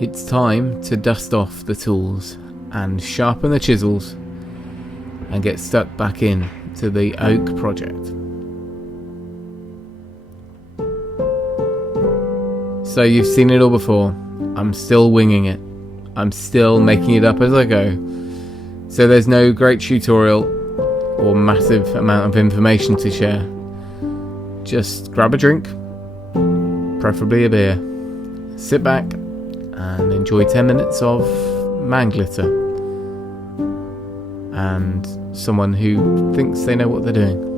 It's time to dust off the tools and sharpen the chisels and get stuck back in to the oak project. So you've seen it all before. I'm still winging it. I'm still making it up as I go. So there's no great tutorial or massive amount of information to share. Just grab a drink, preferably a beer, sit back and enjoy 10 minutes of man glitter and someone who thinks they know what they're doing.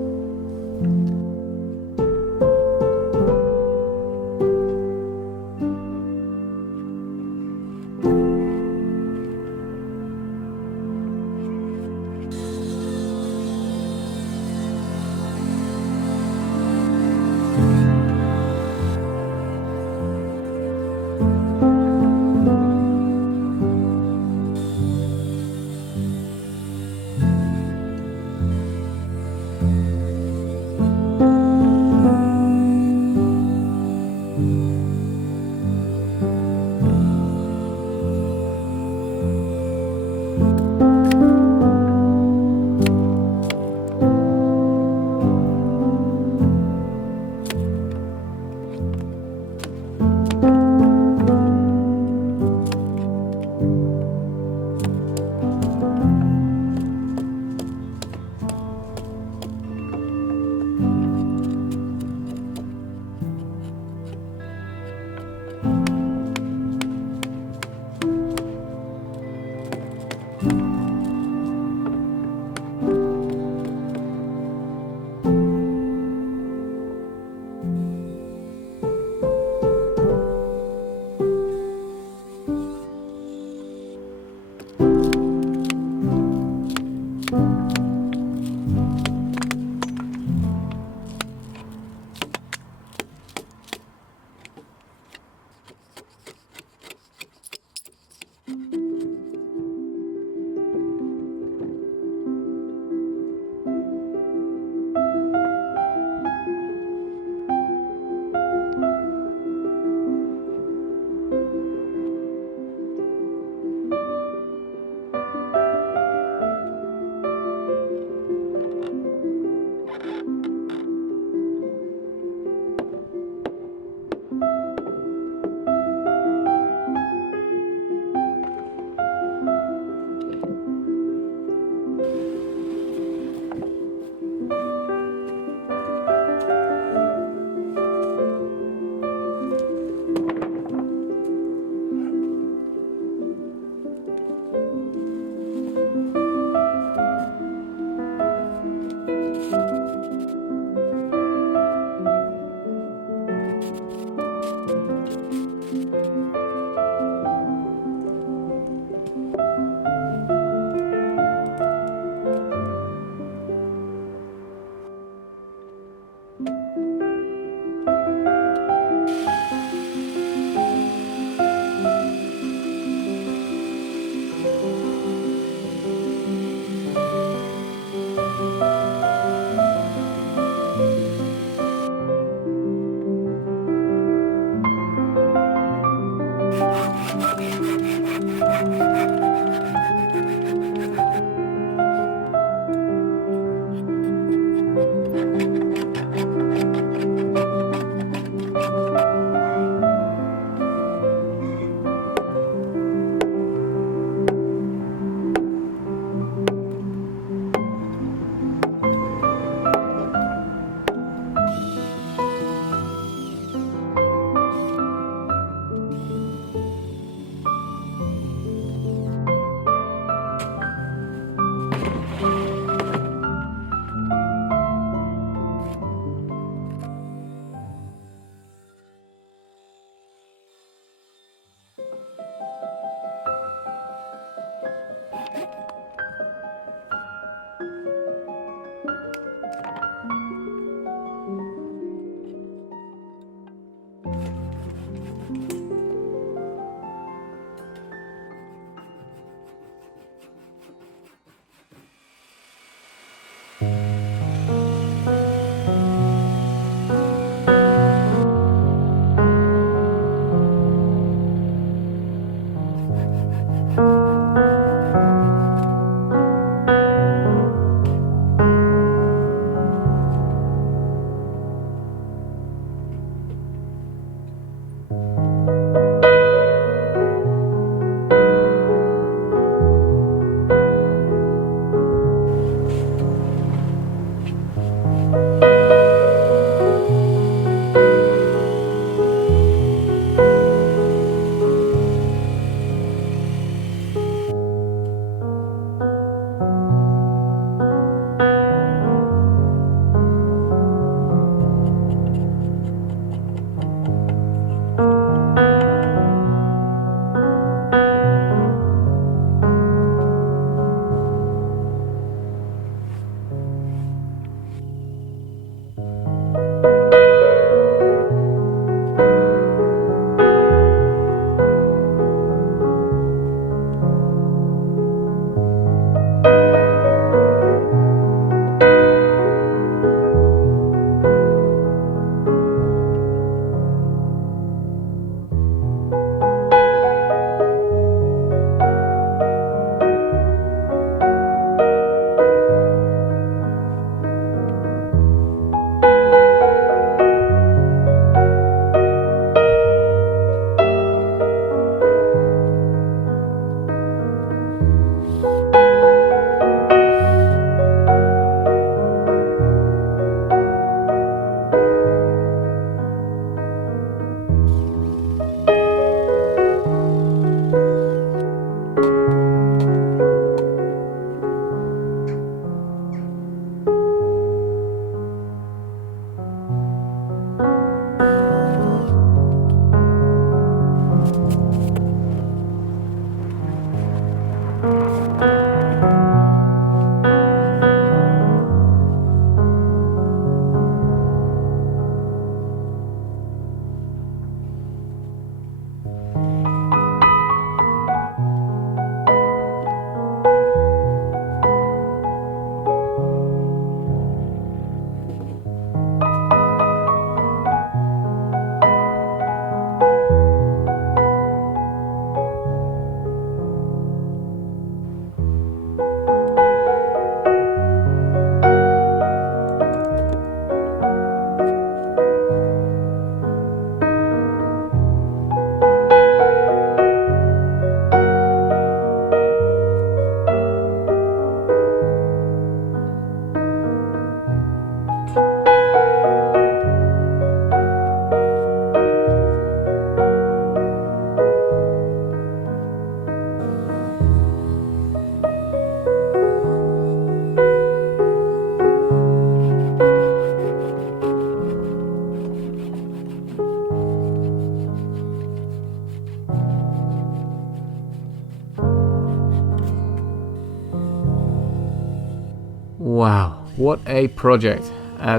What a project.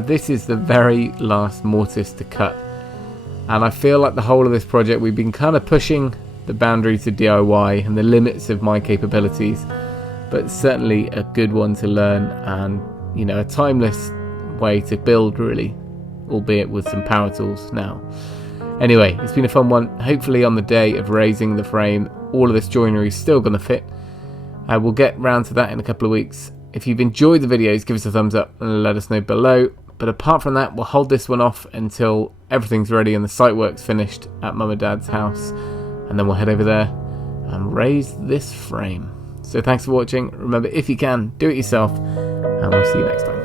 This is the very last mortise to cut, and I feel like the whole of this project we've been kind of pushing the boundaries of DIY and the limits of my capabilities, but certainly a good one to learn, and you know, a timeless way to build really, albeit with some power tools now. Anyway, it's been a fun one. Hopefully on the day of raising the frame all of this joinery is still going to fit. We'll get round to that in a couple of weeks. If you've enjoyed the videos, give us a thumbs up and let us know below. But apart from that, we'll hold this one off until everything's ready and the site work's finished at Mum and Dad's house, and then we'll head over there and raise this frame. So thanks for watching. Remember, if you can, do it yourself, and we'll see you next time.